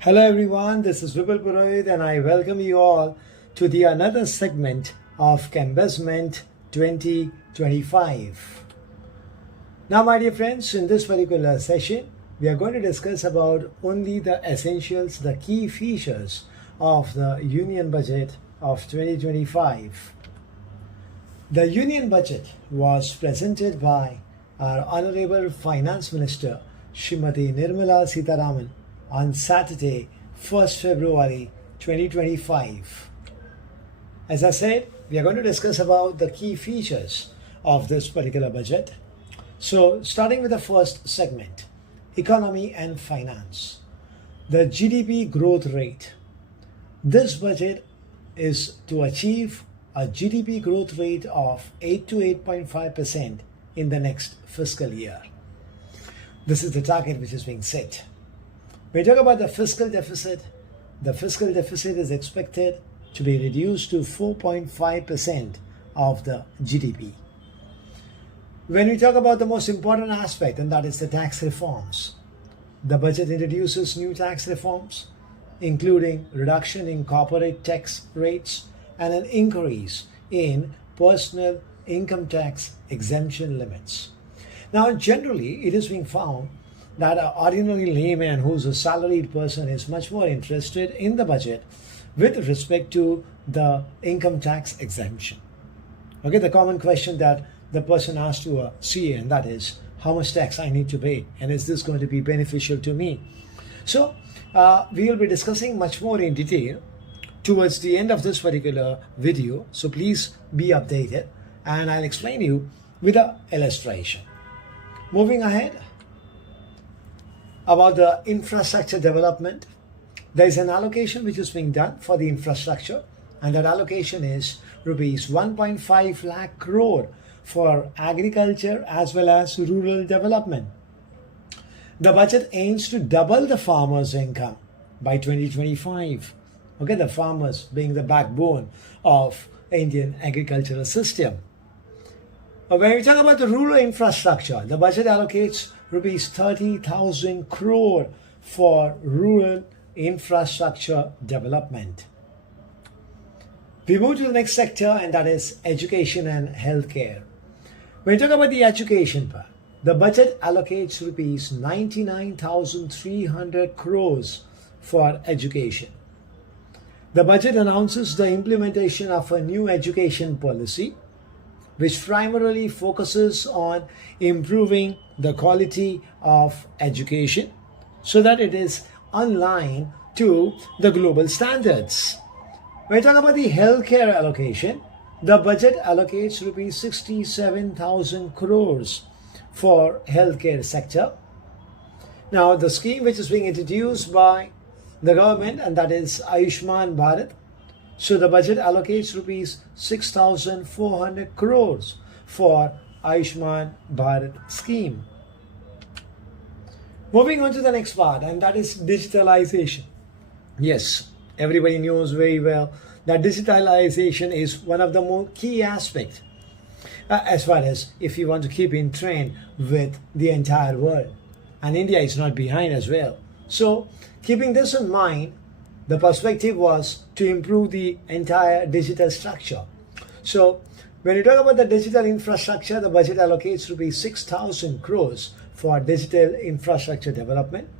Hello everyone, this is Vipul Purohit and I welcome you all to the another segment of Chembuzzment 2025. Now my dear friends, in this particular session, we are going to discuss about only the essentials, the key features of the Union Budget of 2025. The Union Budget was presented by our Honorable Finance Minister Srimati Nirmala Sitharaman on Saturday, 1st February 2025. As I said, we are going to discuss about the key features of this particular budget. So, starting with the first segment, economy and finance. The GDP growth rate. This budget is to achieve a GDP growth rate of 8 to 8.5% in the next fiscal year. This is the target which is being set. When we talk about the fiscal deficit is expected to be reduced to 4.5% of the GDP. When we talk about the most important aspect, and that is the tax reforms, the budget introduces new tax reforms, including reduction in corporate tax rates and an increase in personal income tax exemption limits. Now, generally, it is being found that an ordinary layman who's a salaried person is much more interested in the budget with respect to the income tax exemption. Okay, the common question that the person asks to a CA, and that is, how much tax I need to pay, and is this going to be beneficial to me? So, we will be discussing much more in detail towards the end of this particular video. So please be updated, and I'll explain you with an illustration. Moving ahead, about the infrastructure development, there is an allocation which is being done for the infrastructure, and that allocation is rupees 1.5 lakh crore for agriculture as well as rural development. The budget aims to double the farmers' income by 2025. Okay, the farmers being the backbone of Indian agricultural system. When we talk about the rural infrastructure, the budget allocates rupees 30,000 crore for rural infrastructure development. We move to the next sector, and that is education and healthcare. When we talk about the education part, the budget allocates rupees 99,300 crores for education. The budget announces the implementation of a new education policy which primarily focuses on improving the quality of education so that it is online to the global standards. When we talk about the healthcare allocation, the budget allocates rupees 67,000 crores for healthcare sector. Now, the scheme which is being introduced by the government, and that is Ayushman Bharat. So the budget allocates rupees 6,400 crores for Ayushman Bharat scheme. Moving on to the next part, and that is digitalization. Yes, everybody knows very well that digitalization is one of the more key aspects as far as if you want to keep in trend with the entire world. And India is not behind as well. So keeping this in mind, the perspective was to improve the entire digital structure. So when you talk about the digital infrastructure, the budget allocates rupees 6,000 crores for digital infrastructure development.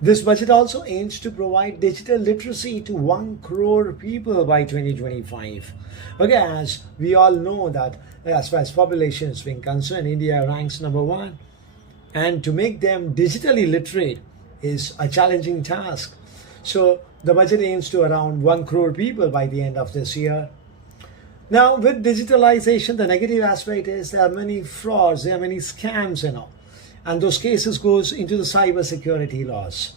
This budget also aims to provide digital literacy to 1 crore people by 2025. Okay, as we all know that as far as population is being concerned, India ranks number 1. And to make them digitally literate is a challenging task. So the budget aims to around 1 crore people by the end of this year. Now, with digitalization, the negative aspect is there are many frauds, there are many scams and all. And those cases goes into the cyber security laws.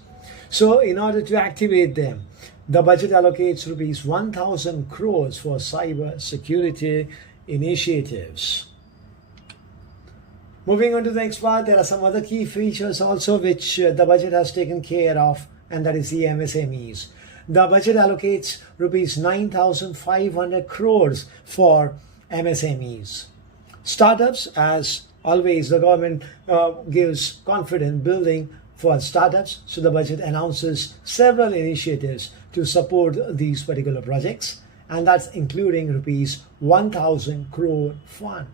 So in order to activate them, the budget allocates rupees 1,000 crores for cyber security initiatives. Moving on to the next part, there are some other key features also which the budget has taken care of, and that is the MSMEs. The budget allocates rupees 9,500 crores for MSMEs. Startups, as always, the government gives confidence building for startups. So the budget announces several initiatives to support these particular projects, and that's including rupees 1,000 crore fund.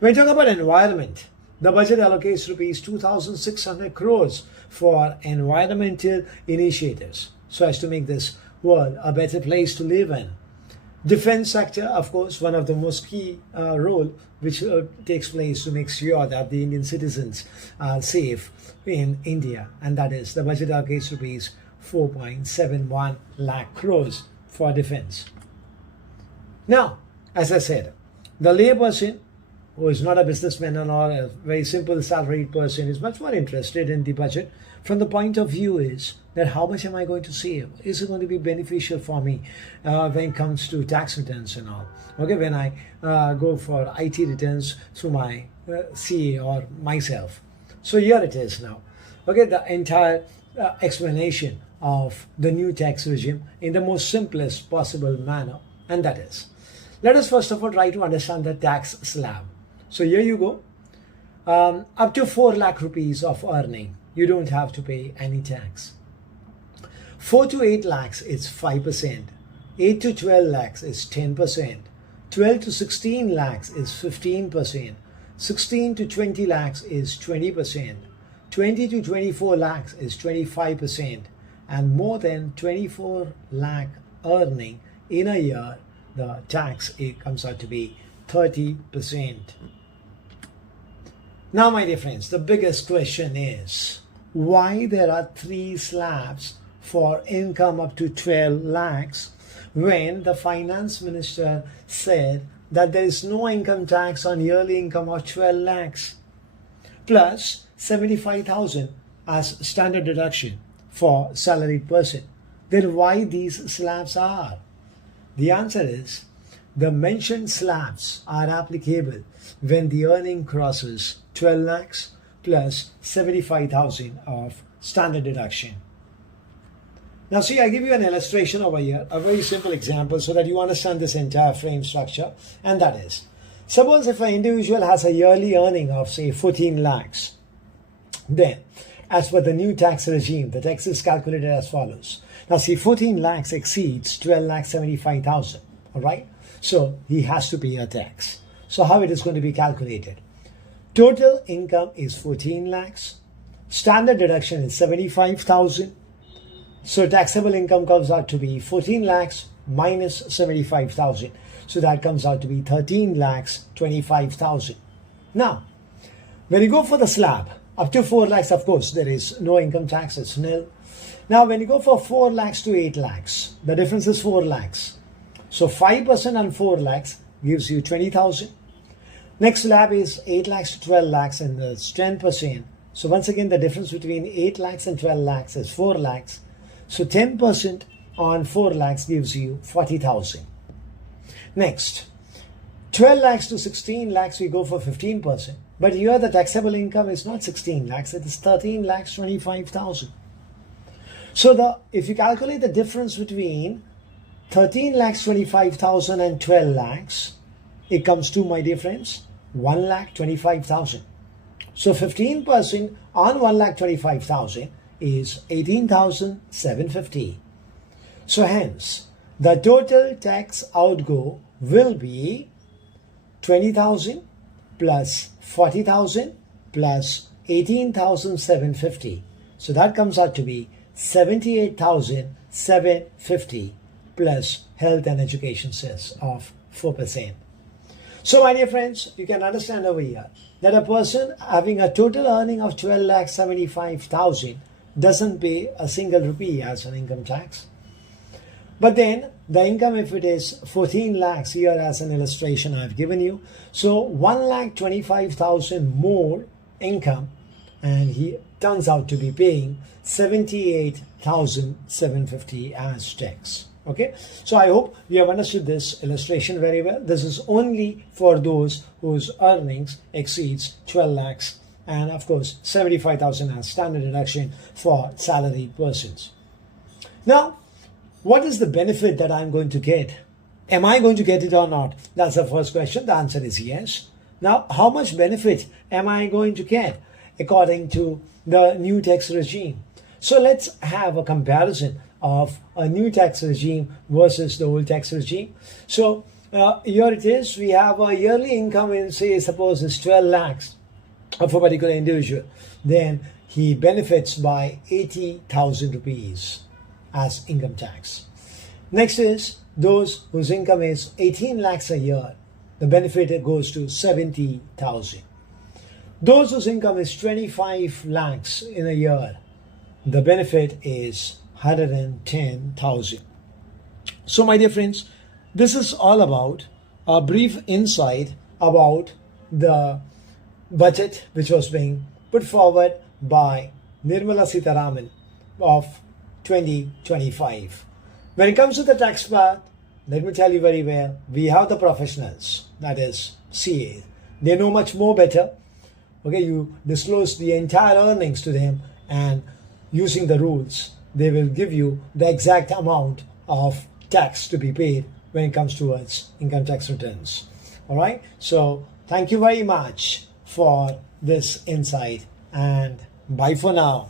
When you talk about environment, the budget allocates rupees 2,600 crores for environmental initiatives so as to make this world a better place to live in. Defense sector, of course, one of the most key role which takes place to make sure that the Indian citizens are safe in India, and that is the budget allocates rupees 4.71 lakh crores for defense. Now, as I said, the lay person who is not a businessman or a very simple salaried person is much more interested in the budget from the point of view is that how much am I going to save? Is it going to be beneficial for me when it comes to tax returns and all? Okay, when I go for IT returns through my CA or myself. So here it is now. Okay, the entire explanation of the new tax regime in the most simplest possible manner, and that is, let us first of all try to understand the tax slab. So here you go. Up to 4 lakh rupees of earning, you don't have to pay any tax. 4 to 8 lakhs is 5%. 8 to 12 lakhs is 10%. 12 to 16 lakhs is 15%. 16 to 20 lakhs is 20%. 20 to 24 lakhs is 25%. And more than 24 lakh earning in a year, the tax it comes out to be 30%. Now, my dear friends, the biggest question is why there are 3 slabs for income up to 12 lakhs when the finance minister said that there is no income tax on yearly income of 12 lakhs plus 75,000 as standard deduction for salaried person. Then why these slabs are? The answer is the mentioned slabs are applicable when the earning crosses 12 lakhs plus 75,000 of standard deduction. Now see, I give you an illustration over here, a very simple example so that you understand this entire frame structure, and that is, suppose if an individual has a yearly earning of say 14 lakhs, then as per the new tax regime, the tax is calculated as follows. Now see, 14 lakhs exceeds 12 lakhs 75,000, all right? So he has to pay a tax. So how it is going to be calculated? Total income is 14 lakhs. Standard deduction is 75,000. So taxable income comes out to be 14 lakhs minus 75,000. So that comes out to be 13 lakhs 25,000. Now, when you go for the slab, up to 4 lakhs, of course, there is no income tax, it's nil. Now, when you go for 4 lakhs to 8 lakhs, the difference is 4 lakhs. So 5% on 4 lakhs gives you 20,000. Next slab is 8 lakhs to 12 lakhs and that's 10%. So once again, the difference between 8 lakhs and 12 lakhs is 4 lakhs. So 10% on 4 lakhs gives you 40,000. Next, 12 lakhs to 16 lakhs, we go for 15%. But here the taxable income is not 16 lakhs, it is 13 lakhs 25,000. So if you calculate the difference between 13 lakhs 25,000 and 12 lakhs, it comes to, my dear friends, 1 lakh 25,000. So 15% on 1 lakh 25,000 is 18,750. So hence, the total tax outgo will be 20,000 plus 40,000 plus 18,750. So that comes out to be 78,750 plus health and education cess of 4%. So my dear friends, you can understand over here that a person having a total earning of 12,75,000 doesn't pay a single rupee as an income tax. But then the income, if it is 14 lakhs here as an illustration I've given you, so 1,25,000 more income, and he turns out to be paying 78,750 as tax. Okay, so I hope you have understood this illustration very well. This is only for those whose earnings exceeds 12 lakhs and of course 75,000 as standard deduction for salaried persons. Now, what is the benefit that I'm going to get? Am I going to get it or not? That's the first question. The answer is yes. Now, how much benefit am I going to get? according to the new tax regime. So let's have a comparison of a new tax regime versus the old tax regime. So here it is. We have a yearly income in, say, suppose is 12 lakhs of a particular individual. Then he benefits by 80,000 rupees as income tax. Next is those whose income is 18 lakhs a year. The benefit goes to 70,000. Those whose income is 25 lakhs in a year, the benefit is 110,000. So my dear friends, this is all about a brief insight about the budget which was being put forward by Nirmala Sitharaman of 2025. When it comes to the tax part, let me tell you very well, we have the professionals, that is CA. They know much more better. Okay, you disclose the entire earnings to them, and using the rules, they will give you the exact amount of tax to be paid when it comes towards income tax returns. All right, so thank you very much for this insight, and bye for now.